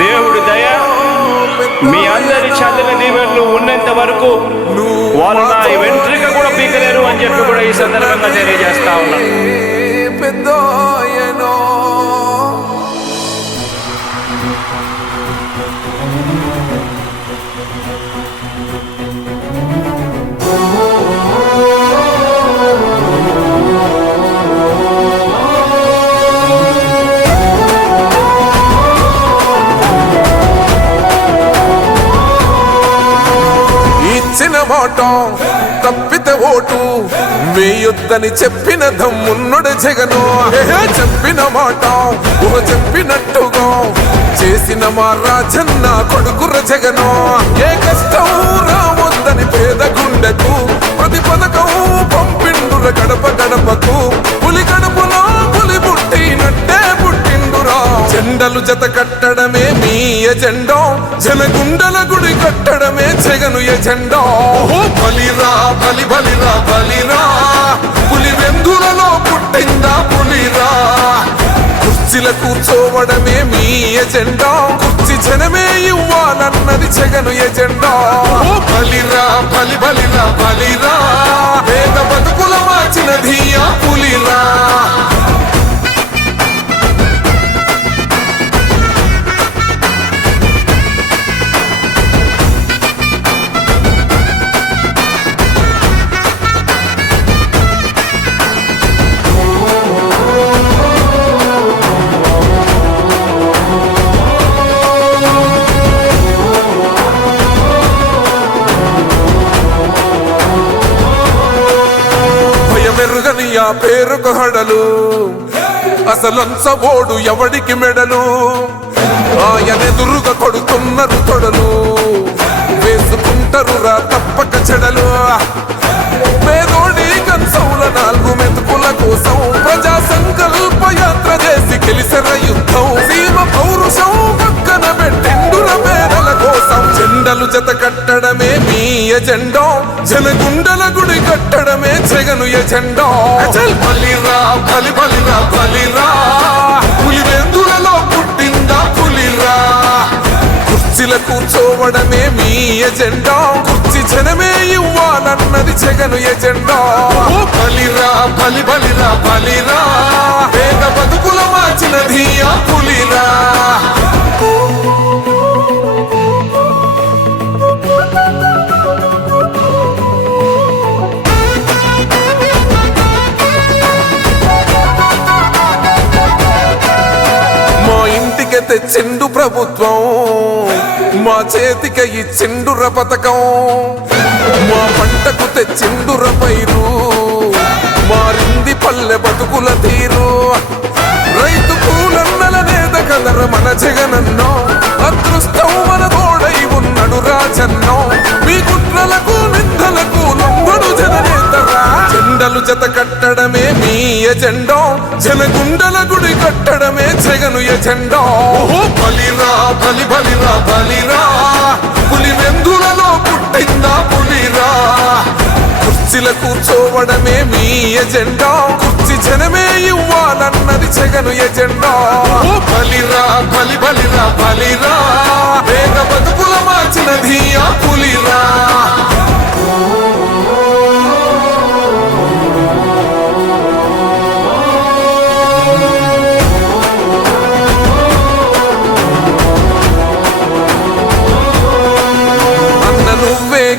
దేవుడి దయ మీ అందరి చల్లని దీవెనలు ఉన్నంత వరకు వాళ్ళు నా వెంట్రిక కూడా పీకలేరు అని చెప్పి కూడా ఈ సందర్భంగా తెలియజేస్తా ఉన్నాను. ఇచ్చిన మాట తప్పితే ఓటు వేయొద్దని చెప్పిన దమ్మున్నడు జగను. చెప్పిన మాట చెప్పినట్టుగా చేసిన మా రాజన్న కొడుకుర జగను. ఏ కష్టం రావద్దని పేద గుండెకు ప్రతి పథకం పంపిండుర గడప గడపకు. పులి గడపలో పులి పుట్టినట్టే పుట్టిండురా. జెండలు జత కట్టడమే మీ ఎజెండా, జనగుండల గుడి కట్టడమే జగను ఎజెండా. బలిరా బలి బలిరా బలిరా, పులి వెందులలో పుట్టిందా పులిరా. కుర్చీల కూర్చోవడమే మీ ఎజెండా, కుర్చీ జనమే ఇవ్వాలన్నది జగను ఎజెండా. బలిరా బలి బలిరా బలిరా, పేద బతుకుల మార్చినది ఆ పులిరా. మెరుగని ఆ పేరుకు హడలు, అసలంచబోడు ఎవడికి మెడలు. ఆయనెదురుగా కొడుతున్నారు తొడలు, వేసుకుంటారు రా తప్పక చెడలు. పేదోడి కంచంల 4 మెతుకుల కోసం ప్రజా సంకల్ప యాత్ర చేసి గెలిసిన యుద్ధం. సీమ పౌరుషం పక్కన పెట్టిండుల పేదల కోసం. జెండలు జత కట్టడమే మీ ఎజెండా, జనగుండల గుడి కట్టడమే జగను ఎజెండా. బలిరా బలి బలిరా బలిరా, పులి వెందులలో పుట్టిందా పులిరా. కుర్చీల కూర్చోవడమే మీ ఎజెండా, కుర్చీ జనమే ఇవ్వాలన్నది జగను ఎజెండా. బలిరా బలి బలిరా బలిరా, పేద బతుకుల మార్చినది ఆ పులిరా. తెచ్చిండు ప్రభుత్వం, మా చేతికి ఇచ్చిండుర పథకం. మా పంటకు తెచ్చిండుర పైరు, మారింది పల్లె బతుకుల తీరు. రైతు కూలన్నల నేత కదర మన జగనన్నో, అదృష్టం మన తోడై ఉన్నడు రాజన్నో. మీ కుట్రలకు నిందలకు లొంగడు జననేతరా. జెండలు జత కట్టడమే మీ ఎజెండా, జనగుండల గుడి కట్టడమే జగను ఎజెండా. బలిరా బలి బలిరా బలిరా, పులి వెందులలో పుట్టిందా పులిరా. కుర్చీల కూర్చోవడమే మీ ఎజెండా, కుర్చీ జనమే ఇవ్వాలన్నది జగను ఎజెండా. బలిరా బలి బలిరా బలిరా, పేద బతుకుల మార్చినది ఆ పులిరా.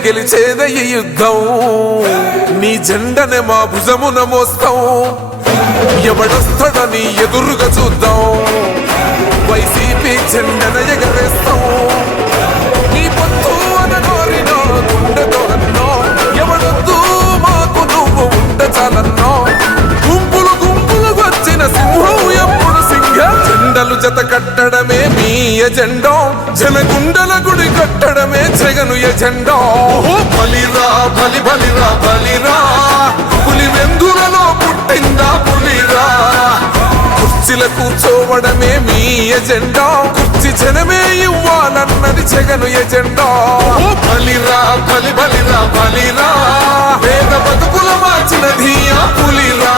గెలిచేద ఈ యుద్ధం, నీ జెండనే మా భుజమున మోస్తాం. ఎవడొస్తాడని ఎదురుగా చూద్దాం, వైసీపీ జెండన ఎగరేస్తాం. నీ పొత్తు అనగోరినో గుండెతో అన్నో, ఎవడొద్దు మాకు నువ్వు ఉండ చాలన్నో. గుంపులు గుంపులు వచ్చిన సింహం ఎప్పుడు సింహ. జెండలు జత కట్టడమే మీ ఎజెండా, జనగుండల గుడి కట్టడమే జగను ఎజెండా. బలిరా బలి బలిరా బలిరా, పులి వెందులలో పుట్టిందా పులిరా. కుర్చీల కూర్చోవడమే మీ ఎజెండా, కుర్చీ జనమే ఇవ్వాలన్నది జగను ఎజెండా. బలిరా బలి బలిరా బలిరా, పేద బతుకుల మార్చినది ఆ పులిరా.